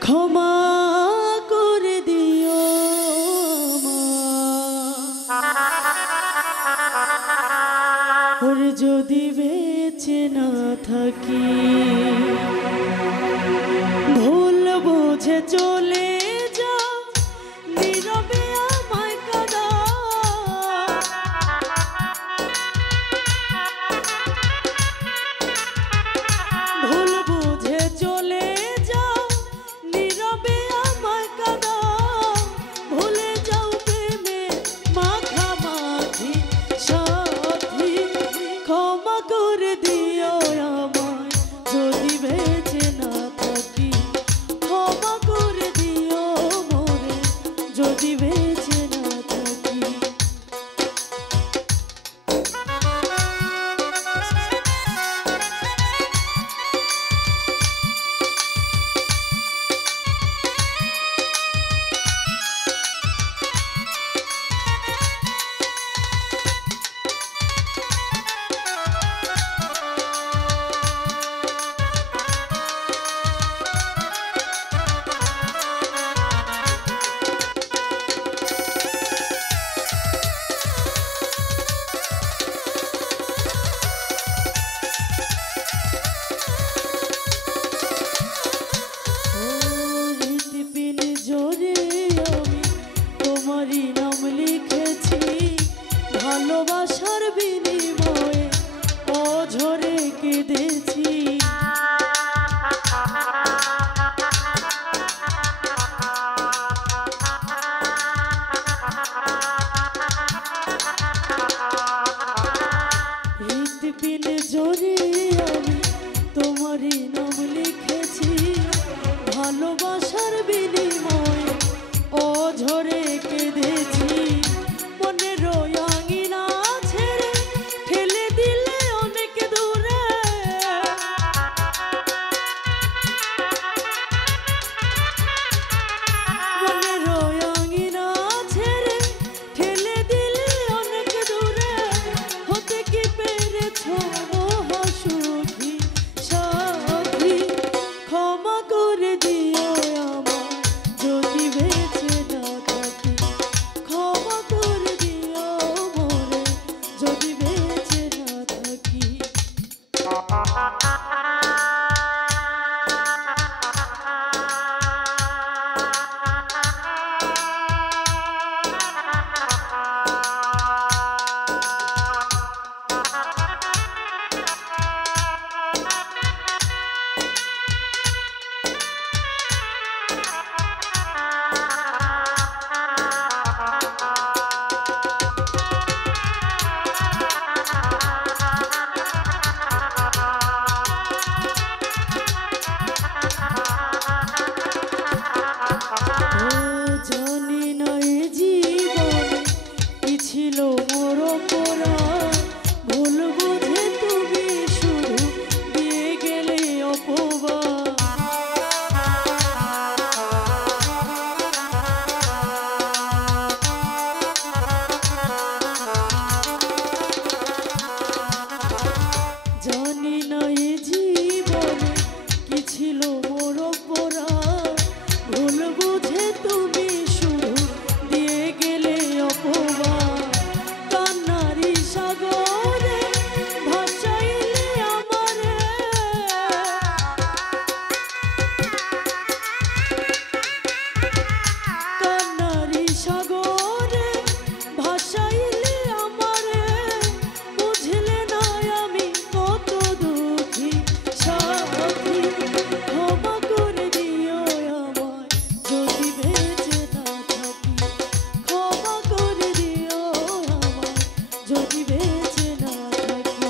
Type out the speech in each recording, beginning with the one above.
ক্ষমা করে দিও ওর যদি বেঁচে না থাকি ভুল বুঝে চলে যাও নীরবে আমায় কাঁদা ভুল বুঝে চলে যাও নীরবে আমায় কাঁদা ভুলে যাও প্রেমে মাখামাখি সাথী ক্ষমা করে দিও আমায় যদি বেঁচে না থাকি ক্ষমা করে দিও মোরে যদি বেঁচে না থাকি ভালোবাসার বিনিময়ে অঝরে কেঁদেছি হৃদপিনে জোরে আমি তোমারই নাম লিখেছি ভালোবাসার বিনিময়ে অঝরে কেঁদেছি মনের আঙিনা ছেড়ে ফেলে দিলে অনেক দূরে মনের আঙিনা ছেড়ে ফেলে দিলে অনেক দূরে হতে কি পেরেছ মহাসুখী সাথী ক্ষমা করে দিও আমায় যদি বেঁচে না থাকি ক্ষমা করে দিও মোরে যদি বেঁচে না থাকি জানি না এ জীবনে কি ছিল মোর অপরাধ ভুল বুঝে তুমি শুধু দিয়ে গেলে অপবাদ জানি না এ জীবনে কি ছিল মোর অপরাধ ভুল বুঝে তুমি শুধু দিয়ে গেলে অপবাদ কান্নারি সাগরে ভাসাইলে আমারে কান্নারি সাগরে ভাসাইলে আমারে বুঝলে না আমি কত দুঃখী সাথী ক্ষমা করে দিও আমায় যদি বেঁচে না থাকি ক্ষমা করে দিও আমায় যদি বেঁচে না থাকি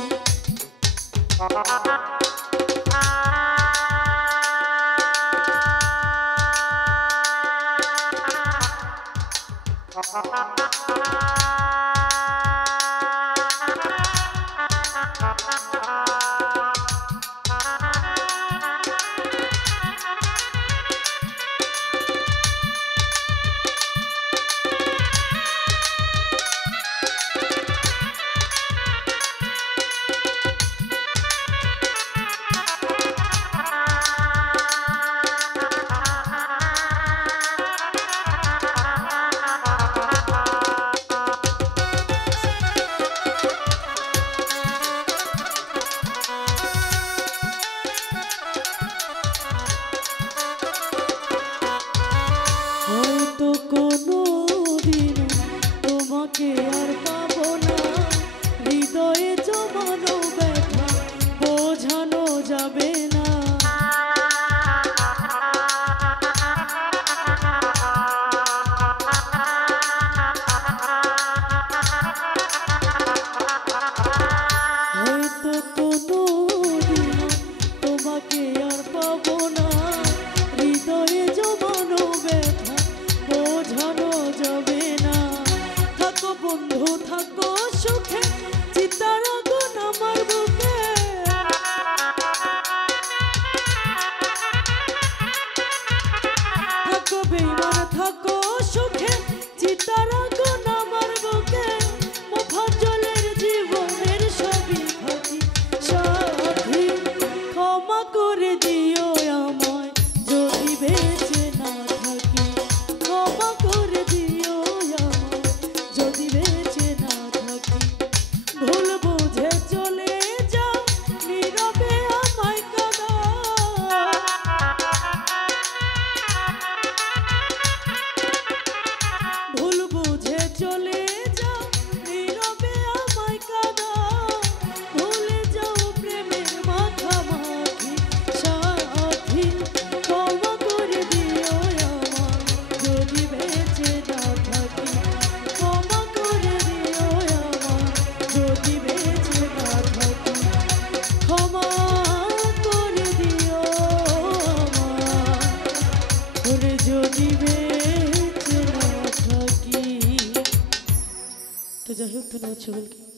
তোমাকে আর পাবো না, হৃদয়ে জমানো ব্যথা বোঝানো যাবে না। থাকো বন্ধু থাকো সুখে, চিতার আগুন আমার বুকে। থাকো বেঈমান থাকো সুখে, চিতার আগুন আমার বুকে। মোফাজ্জলের জীবনের সবই ফাঁকি সাথী, ক্ষমা করে দিও আমায় যদি বেঁচে না থাকি। ক্ষমা করে দিও আমায় যদি বেঁচে না থাকি। ভুল বুঝে চলে যাও নীরবে আমায় কাঁদাও। ভুল বুঝে চলে যাও নীরবে আমায় কাঁদাও। ভুলে যাও প্রেমের মাখামাখি সাথী, ক্ষমা করে দিও আমায় যদি বেঁচে না থাকি। ক্ষমা করে দিও আমায় যদি বেঁচে না থাকি। ক্ষমা করে দিও আমায় যদি বেঁচে না থাকি। তো যাই হোক, ধন্যবাদ সকলকে।